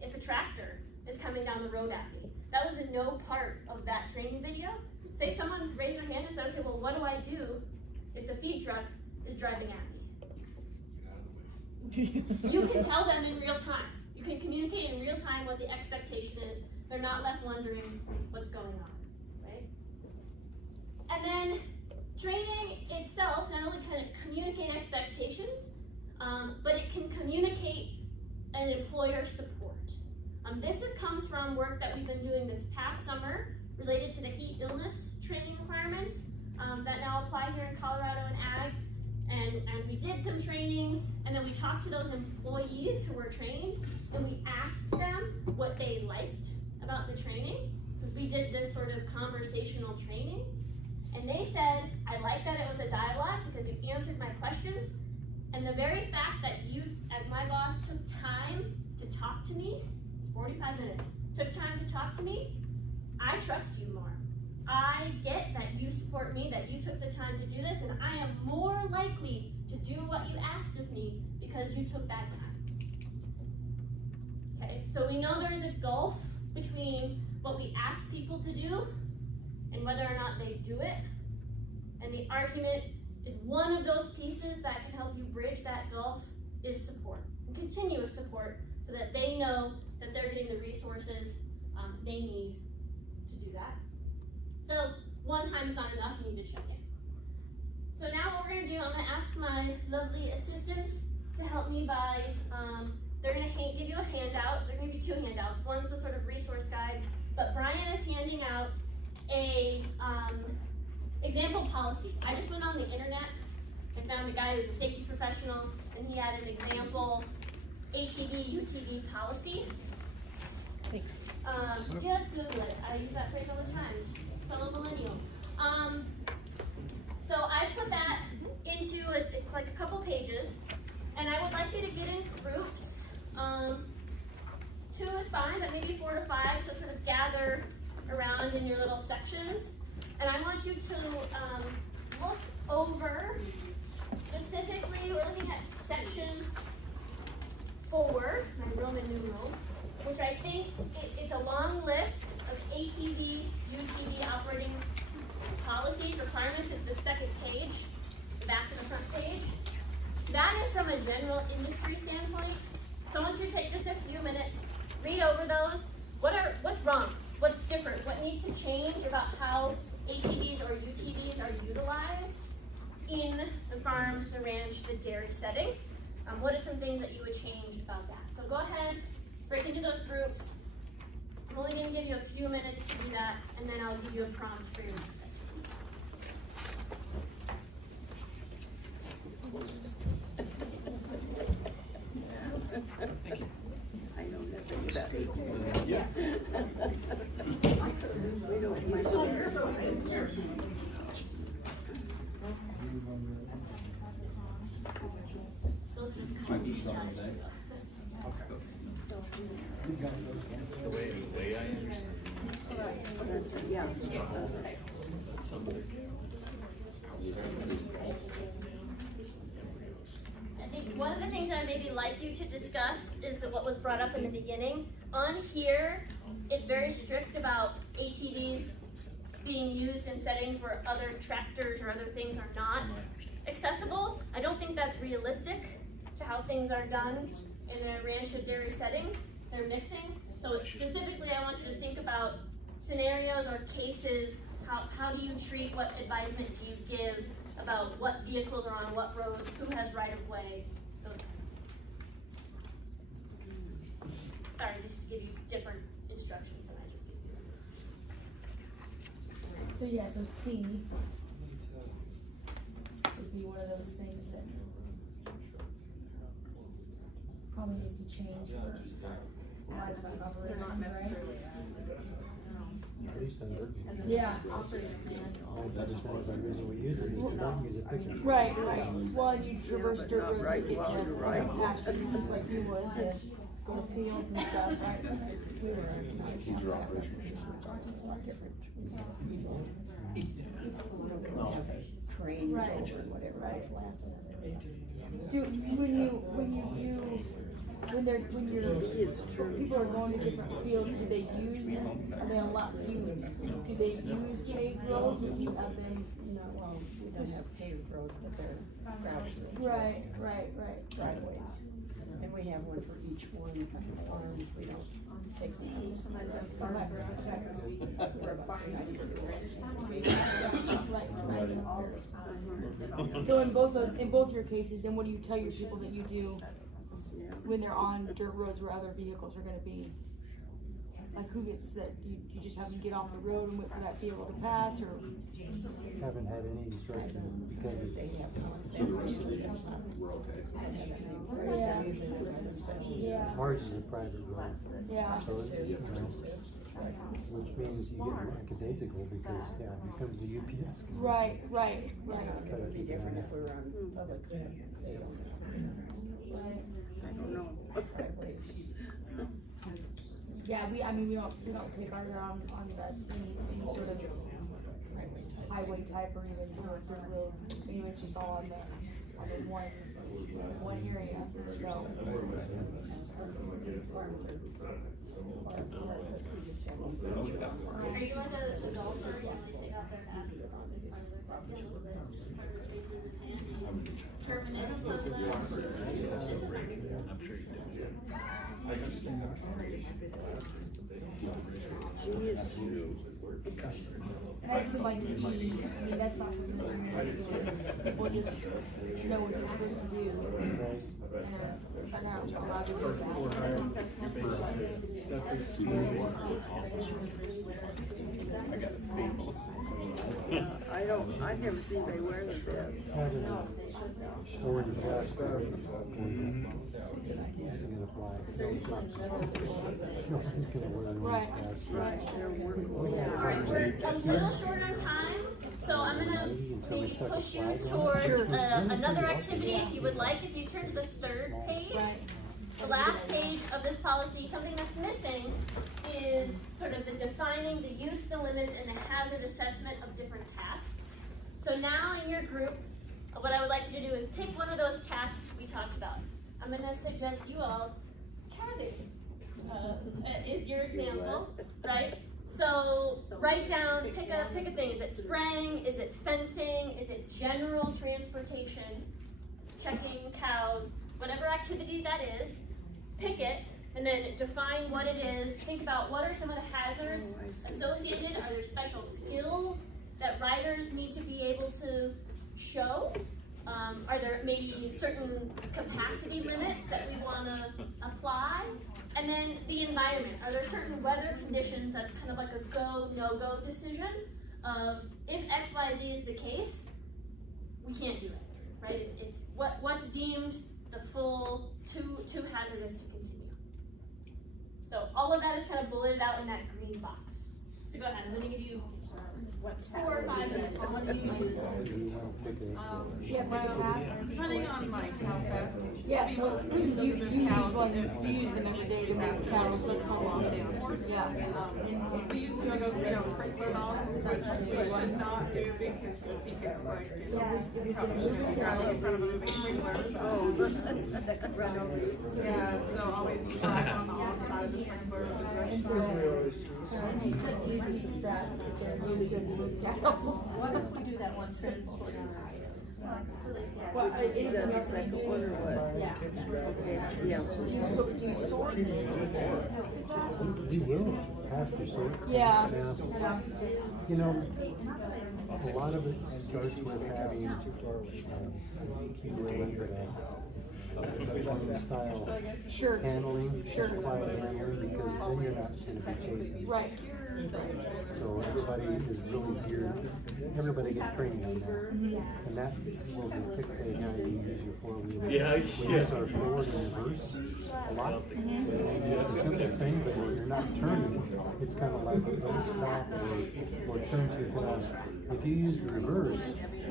if a tractor is coming down the road at me. That was a no part of that training video. Say someone raised their hand and said, okay, well, what do I do if the feed truck is driving at me? You can tell them in real time. You can communicate in real time what the expectation is. They're not left wondering what's going on, right? And then training itself not only can it communicate expectations, but it can communicate an employer support. This comes from work that we've been doing this past summer related to the heat illness training requirements that now apply here in Colorado and Ag. And we did some trainings, and then we talked to those employees who were trained, and we asked them what they liked about the training, because we did this sort of conversational training. And they said, I like that it was a dialogue because it answered my questions. And the very fact that you, as my boss, took time to talk to me, it's 45 minutes, took time to talk to me, I trust you more. I get that you support me, that you took the time to do this, and I am more likely to do what you asked of me because you took that time. Okay, so we know there is a gulf between what we ask people to do and whether or not they do it. And the argument is one of those pieces that can help you bridge that gulf is support, and continuous support, so that they know that they're getting the resources they need to do that. So one time is not enough, you need to check in. So now what we're gonna do, I'm gonna ask my lovely assistants to help me by, they're gonna give you a handout. There are gonna be two handouts. One's the sort of resource guide, but Brian is handing out a example policy. I just went on the internet and found a guy who's a safety professional, and he had an example ATV, UTV policy. Thanks. Just Google it. I use that phrase all the time. Fellow millennial. So I put that into it's like a couple pages, and I would like you to get in groups. 2 is fine, but maybe 4 to 5, so sort of gather around in your little sections. And I want you to look over, specifically, we're looking at section 4, my Roman numerals, which I think it's a long list of ATV, UTV operating policies, requirements. It's the second page, the back and the front page. That is from a general industry standpoint. So I want you to take just a few minutes, read over those. What's wrong? What's different? What needs to change about how ATVs or UTVs are utilized in the farm, the ranch, the dairy setting? What are some things that you would change about that? So go ahead, break into those groups. I'm only going to give you a few minutes to do that, and then I'll give you a prompt for your next activity. I know nothing about ATVs. Yeah. We don't use them. Those are just kind of steps. The way I understand. Yeah. I think one of the things I maybe like you to discuss is what was brought up in the beginning. On here, it's very strict about ATVs being used in settings where other tractors or other things are not accessible. I don't think that's realistic to how things are done in a ranch or dairy setting. They're mixing. So specifically, I want you to think about scenarios or cases. How do you treat, what advisement do you give about what vehicles are on what roads, who has right of way, those kind of things. Sorry, just to give you different instructions than I just gave you. So yeah, so C would be one of those things that probably needs to change for livestock operation, right? At least in Berkeley. Yeah. That is one of the reasons we use it, is to not use a pickup. Right. Well, and you traverse dirt roads to get to pasture, just like you would to go to fields and stuff, right? Crane Right. or whatever. Right. When people are going to different fields, do they use, are they allowed, do they use paved roads, or do you have them, We don't have paved roads, but they're gravel. Right. Driveways. And we have one for each one of the farms, we don't take them. We're a So in both your cases, then what do you tell your people that you do when they're on dirt roads where other vehicles are gonna be? Like who gets that, you just have them get off the road and wait for that vehicle to pass, or? Haven't had any instruction because it's. Yeah. Ours is a private road. Yeah. So, which means you get lackadaisical because, here comes the UPS. Right. Try to keep an eye on it. I don't know. Yeah, we don't take our on any sort of highway type or even dirt road. Anyway, it's just all on the one area, so. Are you like a golfer? You have to take out their hats as part of their practice. Permanent And I assume like, that's not something that you're people just know what they're supposed to do. And are not allowed to do I've never seen they wear them there. Orange vest. He's gonna fly. No, he's gonna wear an orange vest. Right. Alright, we're a little short on time, so I'm gonna maybe push you toward another activity if you would like. If you turn to the third page, the last page of this policy, something that's missing is sort of the defining the use, the limits, and the hazard assessment of different tasks. So now in your group, what I would like you to do is pick one of those tasks we talked about. I'm gonna suggest you all, cabin is your example, right? So write down, pick a thing. Is it spraying? Is it fencing? Is it general transportation? Checking cows? Whatever activity that is, pick it, and then define what it is. Think about what are some of the hazards associated. Are there special skills that riders need to be able to show? Are there maybe certain capacity limits that we want to apply? And then the environment. Are there certain weather conditions that's kind of like a go, no-go decision of if X, Y, Z is the case, we can't do it, right? It's what's deemed the full too hazardous to continue. So all of that is kind of bulleted out in that green box. So go ahead, I'm going to give you 4 or 5 minutes. What do you use? Running on my cow path. Yeah, so you use them every day to make cows calm down. Yeah. We use sprinkler nozzles, that's what I would not do because the secret's like, in front of a moving sprinkler. Yeah, so always back on the off side of the sprinkler. What if we do that one transport? Well, Is that the second one or what? Yeah. Yeah. So do you sort? You will have to sort. Yeah. Now, you know, a lot of it starts with having style handling, quiet handling, because then you're not going to be chasing. Right. So everybody is really geared, everybody gets training on that. And that will dictate how you use your four-wheeler. We use our forward and reverse a lot. It's a simple thing, but if you're not turning, it's kind of like a stop or turn too fast. If you use reverse,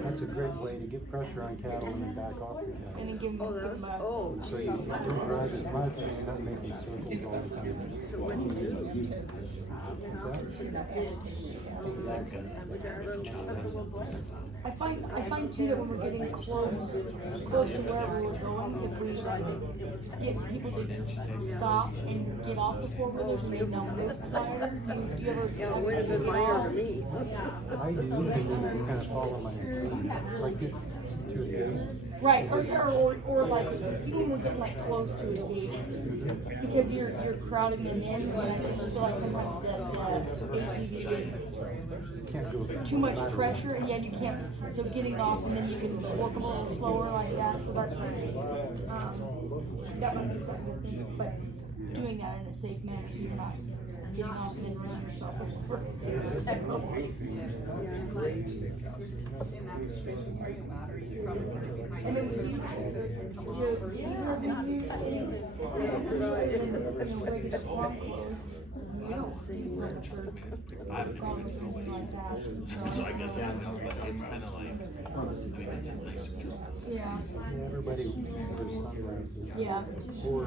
that's a great way to get pressure on cattle and then back off the cattle. And then give them So you don't drive as much and you're not making circles all the time. So what do you do? I find too that when we're getting close to wherever we're going, if we get people to stop and get off the four-wheelers and they know this fire, do you ever? Yeah, it would have been minor to me. I do, and then I kind of follow my lead. Like it's 2 days, Right, or like, even when we're getting like close to a gate, because you're crowding them in, and I feel like sometimes the ATV is Can't go too much pressure, and you can't, so getting off, and then you can work a little slower like that, so that's, that might be something to think, but doing that in a safe manner, so you're not getting off and then running yourself over. And then do you have them use So I guess I don't know, but it's kind of like, I mean, it's a nice choice. Yeah. Everybody wears sunglasses. Yeah. Or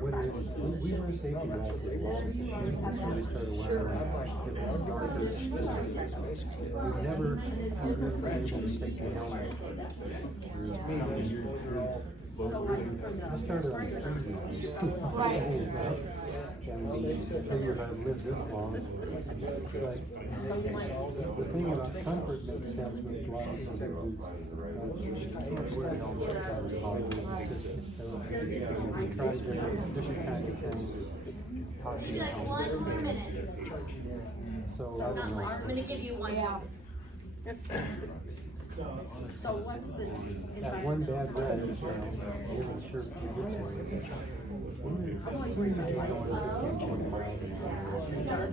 whether it was, we wear safety glasses a lot. Until we started wearing them, it was darker. We've never been able to stick the helmet. I started on the cruise. Right. And I figured I'd live this long. But the thing about comfort makes sense with gloves and boots. We tried various different kinds of things. Maybe like 1 more minute. So I Not don't more. I'm know. gonna give you one more. So what's the? That one bad red is, isn't sure if you get there. We're usually going 15, 20 miles an hour.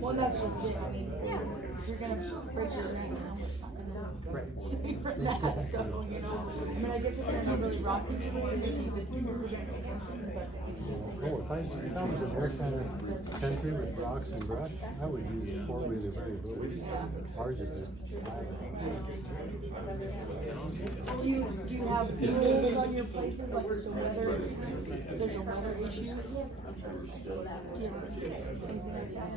Well, that's just it, I mean, if you're gonna break your neck, it's not gonna save for that, so, you know, I mean, I guess if it's not really rocky, you can prevent but. Oh, if I was in their kind of country with rocks and brush, I would use a four-wheeler very little. Ours is just Do you have rules on your places, like there's a weather issue? Do you have anything like that?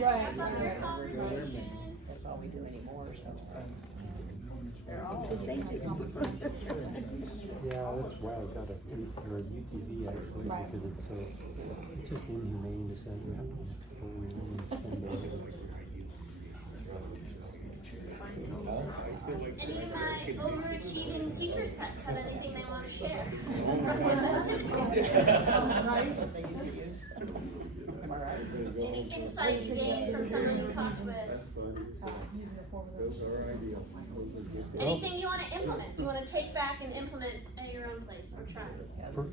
Right. That's all we do anymore, so. yeah, that's why I've got a UTV actually, because it's just inhumane to send them four-wheeler and spend it. Any of my overachieving teachers' pets have anything they want to share? Any insight gained from someone you talked with? Anything you want to implement? You want to take back and implement at your own place or try? For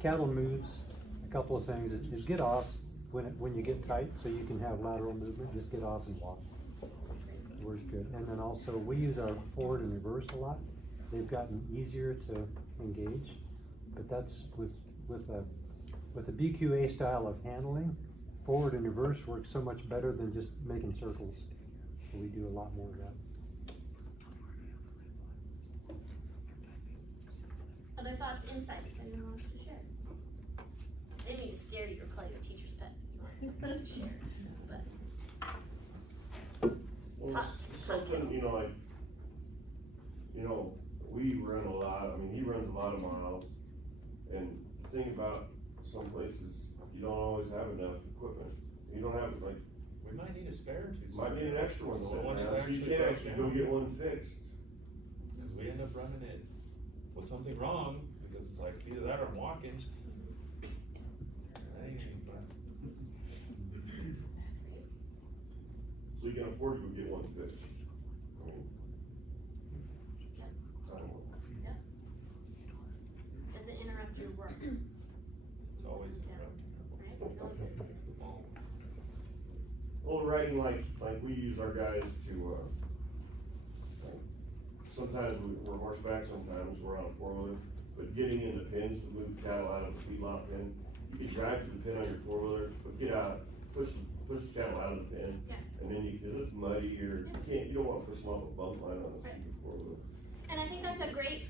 cattle moves, a couple of things is get off when you get tight, so you can have lateral movement. Just get off and walk. Works good. And then also we use our forward and reverse a lot. They've gotten easier to engage, but that's with a BQA style of handling. Forward and reverse works so much better than just making circles. So we do a lot more of that. Other thoughts, insights anyone wants to share? I didn't mean to scare you or call you a teacher's pet. Share, but. Well, it's something, like, we run a lot, he runs a lot of miles, and the thing about some places, you don't always have enough equipment. You don't have, like, We might need a spare or two. might need an extra one So sitting one is around, so you actually can't actually go broken get down. one fixed. Because we end up running it with something wrong, because it's like, it's either that or I'm walking. That ain't any fun. So you can afford to go get one fixed. Does it interrupt your work? It's always interrupting. Well, riding like we use our guys to, sometimes we're horseback, sometimes we're on a four-wheeler, but getting into pins to move cattle out of the feedlot pen, you can drive to the pin on your four-wheeler, but get out, push the cattle out of the pen, and then cause it's muddy or you don't wanna push them off a bump line on a stupid four-wheeler. And I think that's a great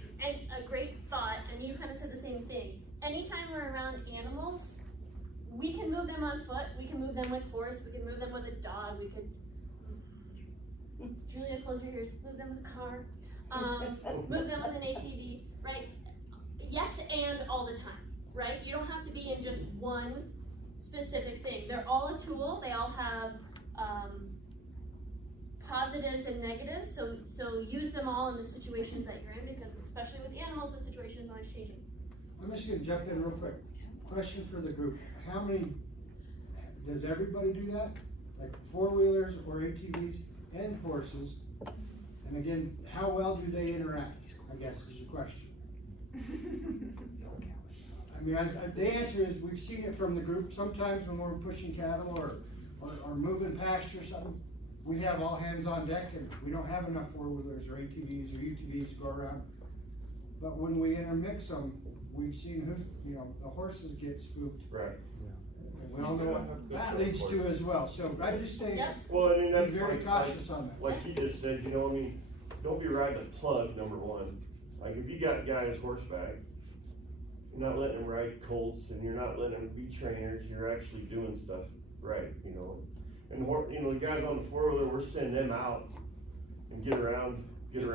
thought, and you kind of said the same thing. Anytime we're around animals, we can move them on foot, we can move them with horse, we can move them with a dog, we could, Julia, close your ears, move them with a car, move them with an ATV, right? Yes, and all the time, right? You don't have to be in just one specific thing. They're all a tool. They all have positives and negatives. So use them all in the situations that you're in, because especially with animals, the situation is always changing. I'm just gonna jump in real quick. Question for the group. How many, does everybody do that? Like four-wheelers or ATVs and horses? And again, how well do they interact, I guess is the question. I mean, the answer is, we've seen it from the group. Sometimes when we're pushing cattle or moving pasture or something, we have all hands on deck and we don't have enough four-wheelers or ATVs or UTVs to go around. But when we intermix them, we've seen the horses get spooked. Right. And we all know what that leads to as well. So I just say, Yep. Well, I mean, be that's very cautious on that. like he just said, I mean, don't be riding a plug, number one. Like, if you got a guy that's horseback, you're not letting him ride colts, and you're not letting him be trainers, you're actually doing stuff right, And the guys on the four-wheeler, we're sending them out and get around, Steer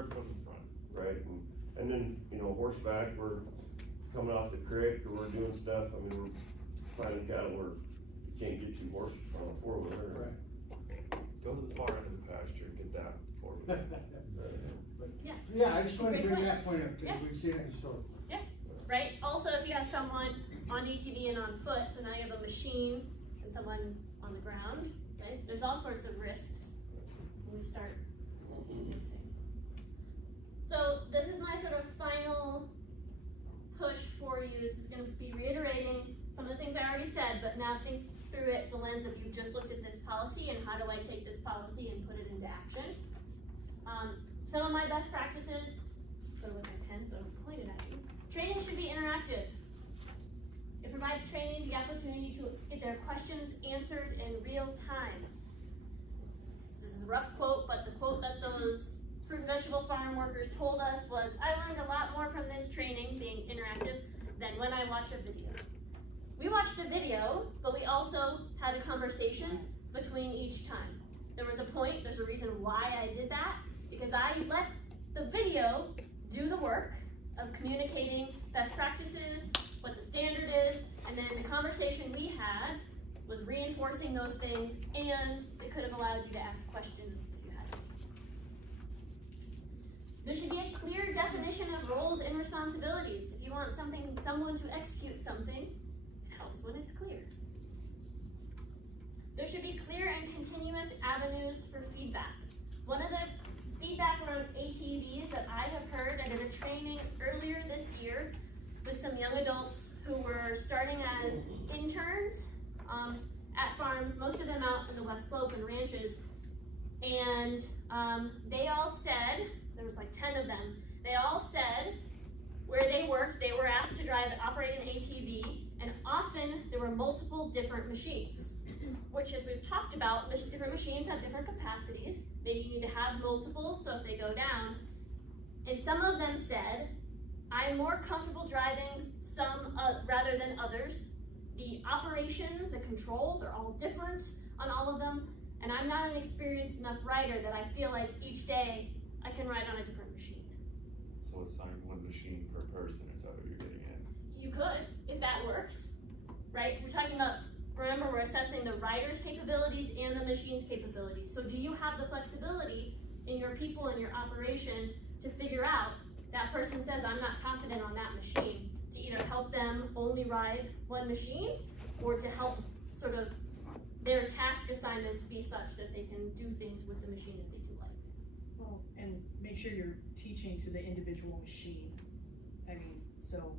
up from the front. right? And then, horseback, we're coming off the creek, or we're doing stuff, I mean, we're finding cattle where you can't get two horses on a four-wheeler. Right. Go to the far end of the pasture, get that forward. Yeah, I just wanted to Great bring point. that point up, because Yeah. we've seen it historically. Right? Also, if you have someone on ATV and on foot, so now you have a machine and someone on the ground, right? There's all sorts of risks when we start mixing. So this is my sort of final push for you. This is going to be reiterating some of the things I already said, but now think through it the lens of you just looked at this policy and how do I take this policy and put it into action. Some of my best practices, go with my pen so I'm pointing at you. Training should be interactive. It provides trainees the opportunity to get their questions answered in real time. This is a rough quote, but the quote that those fruit and vegetable farm workers told us was, I learned a lot more from this training, being interactive, than when I watched a video. We watched a video, but we also had a conversation between each time. There was a point, there's a reason why I did that, because I let the video do the work of communicating best practices, what the standard is, and then the conversation we had was reinforcing those things, and it could have allowed you to ask questions if you had. There should be a clear definition of roles and responsibilities. If you want someone to execute something, it helps when it's clear. There should be clear and continuous avenues for feedback. One of the feedback around ATVs that I have heard, I did a training earlier this year with some young adults who were starting as interns at farms, most of them out in the West Slope and ranches. And they all said, there was like 10 of them, they all said where they worked, they were asked to operate an ATV, and often there were multiple different machines, which, as we've talked about, different machines have different capacities. Maybe you need to have multiple, so if they go down. And some of them said, I'm more comfortable driving some rather than others. The operations, the controls are all different on all of them, and I'm not an experienced enough rider that I feel like each day I can ride on a different machine. So it's like one machine per person, is that what you're getting at? You could, if that works, right? We're talking about, remember, we're assessing the rider's capabilities and the machine's capabilities. So do you have the flexibility in your people and your operation to figure out, that person says, I'm not confident on that machine, to either help them only ride one machine, or to help sort of their task assignments be such that they can do things with the machine that they do like. Well, and make sure you're teaching to the individual machine. I mean, so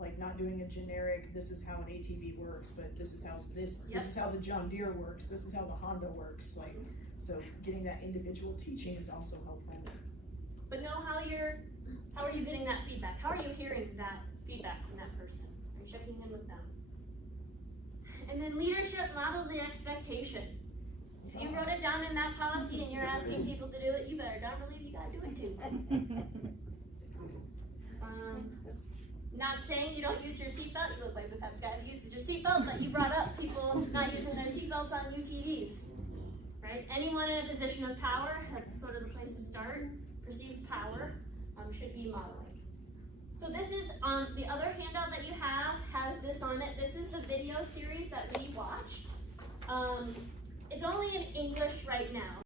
like not doing a generic, this is how an ATV works, but this is how this is how the John Deere works, this is how the Honda works. Like, so getting that individual teaching is also helpful. But know how are you getting that feedback? How are you hearing that feedback from that person? Are you checking in with them? And then leadership models the expectation. If you wrote it down in that policy and you're asking people to do it, you better darn believe you gotta do it too. Not saying you don't use your seatbelt. You look like the type of guy that uses your seatbelt, but you brought up people not using their seatbelts on UTVs, right? Anyone in a position of power, that's sort of the place to start. Perceived power should be modeling. So this is, the other handout that you have has this on it. This is the video series that we watched. It's only in English right now.